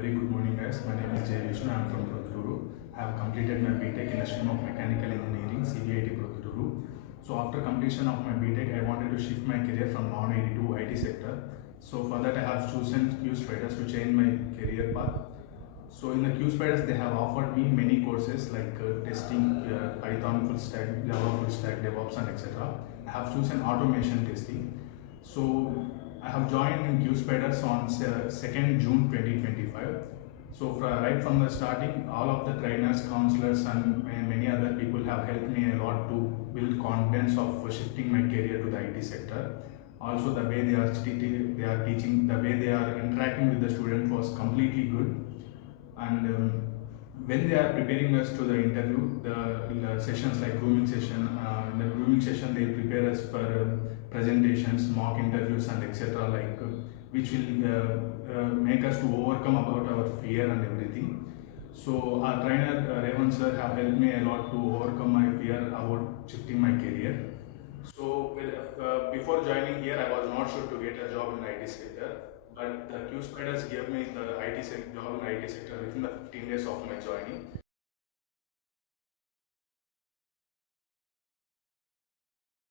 Very good morning, guys. My name is JAYA VISHNU. I am from Protuturu. I have completed my B.TECH in the stream of Mechanical Engineering, CBIT Protuturu. So after completion of my B.TECH, I wanted to shift my career from non-IT to IT sector. So for that, I have chosen Qspiders to change my career path. So in the Qspiders, they have offered me many courses like testing, Python full stack, Java full stack, DevOps, and etc. I have chosen automation testing. So I have joined in Qspiders on 2nd June 2025. So right from the starting, all of the trainers, counselors, and many other people have helped me a lot to build confidence of shifting my career to the IT sector. Also, the way they are teaching, the way they are interacting with the student was completely good. And when they are preparing us to the interview, the sessions like grooming session, in the grooming session they prepare us for presentations, mock interviews, and etc. Which will make us to overcome about our fear and everything. So our trainer Revan sir have helped me a lot to overcome my fear about shifting my career. So before joining here, I was not sure to get a job in the IT sector, but the Qspiders gave me the job in the IT sector within the 15 days of my joining.